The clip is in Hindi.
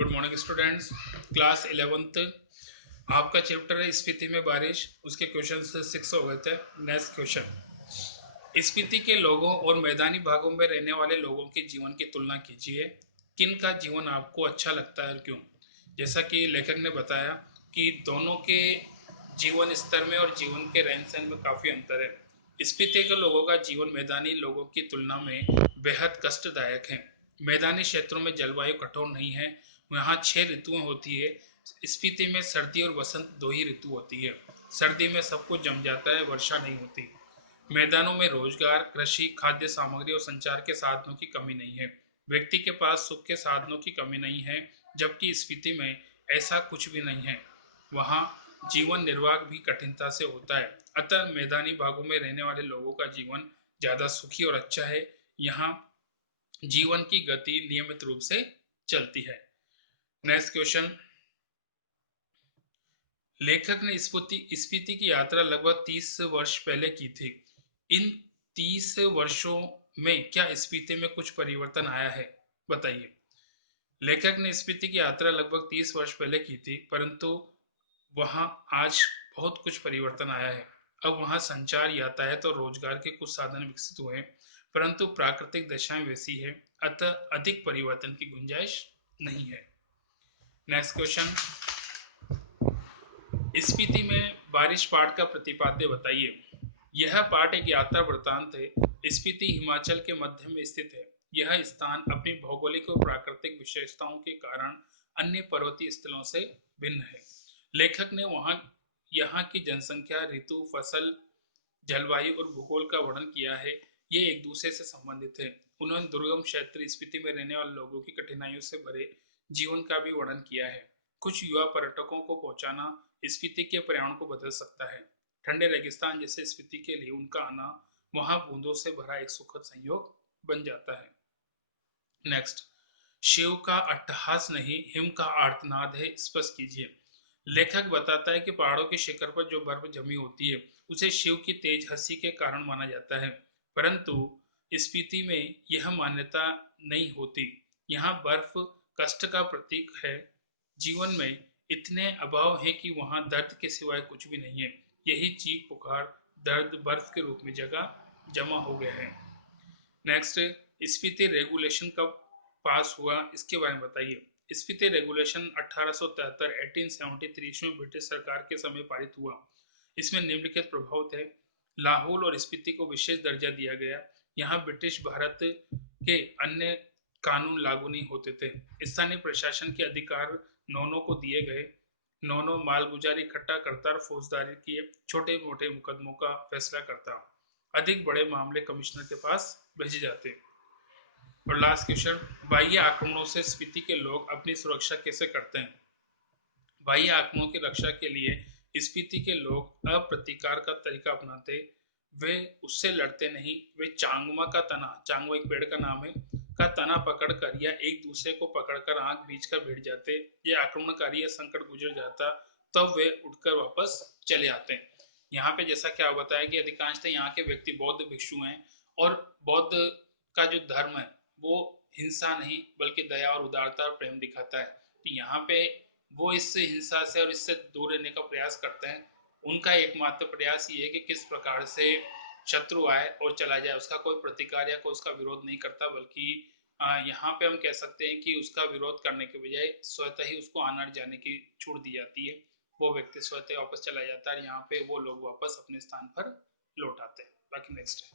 Good morning students. Class 11th आपका चैप्टर है स्पीति में बारिश। उसके क्वेश्चन 6 हो गए थे। नेक्स्ट क्वेश्चन, स्पीति के लोगों और मैदानी भागों में रहने वाले लोगों के जीवन की तुलना कीजिए। किन का जीवन आपको अच्छा लगता है और क्यों? जैसा कि लेखक ने बताया कि दोनों के जीवन स्तर में और जीवन के रहन सहन में काफ़ी अंतर है। स्पीति के लोगों का जीवन मैदानी लोगों की तुलना में बेहद कष्टदायक है। मैदानी क्षेत्रों में जलवायु कठोर नहीं है। यहाँ 6 ऋतुएं होती है। स्पीति में सर्दी और बसंत 2 ही ऋतु होती है। सर्दी में सब कुछ जम जाता है, वर्षा नहीं होती। मैदानों में रोजगार, कृषि, खाद्य सामग्री और संचार के साधनों की कमी नहीं है। व्यक्ति के पास सुख के साधनों की कमी नहीं है, जबकि स्पीति में ऐसा कुछ भी नहीं है। वहाँ जीवन निर्वाह भी कठिनता से होता है। अतः मैदानी भागों में रहने वाले लोगों का जीवन ज्यादा सुखी और अच्छा है। यहाँ जीवन की गति नियमित रूप से चलती है। नेक्स्ट क्वेश्चन, लेखक ने स्पीति की यात्रा लगभग 30 वर्ष पहले की थी। इन 30 वर्षों में क्या स्पीति में कुछ परिवर्तन आया है? बताइए। लेखक ने स्पीति की यात्रा लगभग 30 वर्ष पहले की थी, परंतु वहां आज बहुत कुछ परिवर्तन आया है। अब वहां संचार, यातायात और रोजगार के कुछ साधन विकसित हुए हैं, परंतु प्राकृतिक दशाएं वैसी है, अतः अधिक परिवर्तन की गुंजाइश नहीं है। नेक्स्ट क्वेश्चन, स्पीति में बारिश पाठ का प्रतिपाद्य बताइए। यह पाठ एक यात्रा वृत्तांत है। स्पीति हिमाचल के मध्य में स्थित है। यह स्थान अपनी भौगोलिक और प्राकृतिक विशेषताओं के कारण अन्य पर्वतीय स्थलों से भिन्न है। लेखक ने यहाँ की जनसंख्या, ऋतु, फसल, जलवायु और भूगोल का वर्णन किया है। ये एक दूसरे से संबंधित है। उन्होंने दुर्गम क्षेत्र, स्पीति में रहने वाले लोगों की कठिनाइयों से भरे जीवन का भी वर्णन किया है। कुछ युवा पर्यटकों को पहुंचाना स्पीति के पर्यावरण को बदल सकता है। ठंडे रेगिस्तान जैसे स्पीति के लिए उनका आना वहां बूंदों से भरा एक सुखद संयोग बन जाता है। नेक्स्ट, शिव का अट्टहास नहीं, हिम का आर्तनाद है, स्पष्ट कीजिए। लेखक बताता है कि पहाड़ों के शिखर पर जो बर्फ जमी होती है उसे शिव की तेज हंसी के कारण माना जाता है, परंतु स्पीति में यह मान्यता नहीं होती। यहाँ बर्फ कष्ट का प्रतीक है। जीवन में इतने अभाव है कि वहां दर्द के सिवाय कुछ भी नहीं है। यही चीख पुकार, दर्द बर्फ के रूप में जगह जमा हो गया है। नेक्स्ट, स्पीति रेगुलेशन कब पास हुआ, इसके बारे में बताइए। स्पीति रेगुलेशन 1873 में ब्रिटिश सरकार के समय पारित हुआ। इसमें निम्नलिखित प्रभाव थे। लाहौल और स्पीति को विशेष दर्जा दिया गया। यहाँ ब्रिटिश भारत के अन्य कानून लागू नहीं होते थे। स्थानीय प्रशासन के अधिकार नौनों को दिए गए। नौनों मालगुजारी इकट्ठा करता और फौजदारी किए छोटे मोटे मुकदमों का फैसला करता। अधिक बड़े मामले कमिश्नर के पास भेजे जाते। और लास्ट क्वेश्चन, बाह्य आक्रमणों से स्पीति के लोग अपनी सुरक्षा कैसे करते हैं? बाह्य आक्रमणों की रक्षा के लिए स्पीति के लोग अप्रतिकार का तरीका अपनाते। वे उससे लड़ते नहीं, वे चांगमा का तना, चांगमा एक पेड़ का नाम है, का तना पकड़कर या एक दूसरे को पकड़कर आंख बीच कर बैठ जाते। ये आक्रमणकारी या संकट गुजर जाता तब वे उठकर वापस चले आते हैं। यहाँ पे जैसा कि आप बताया कि अधिकांशतः यहाँ के व्यक्ति बौद्ध भिक्षु हैं और बौद्ध का जो धर्म है वो हिंसा नहीं बल्कि दया और उदारता और प्रेम दिखाता है। तो यहाँ पे वो इस हिंसा से और इससे दूर रहने का प्रयास करते हैं। उनका एकमात्र प्रयास ये है कि किस प्रकार से शत्रु आए और चला जाए, उसका कोई प्रतिकार या कोई उसका विरोध नहीं करता, बल्कि यहाँ पे हम कह सकते हैं कि उसका विरोध करने के बजाय स्वतः ही उसको आने जाने की छूट दी जाती है। वो व्यक्ति स्वतः वापस चला जाता है। यहाँ पे वो लोग वापस अपने स्थान पर लौट आते हैं। बाकी नेक्स्ट है।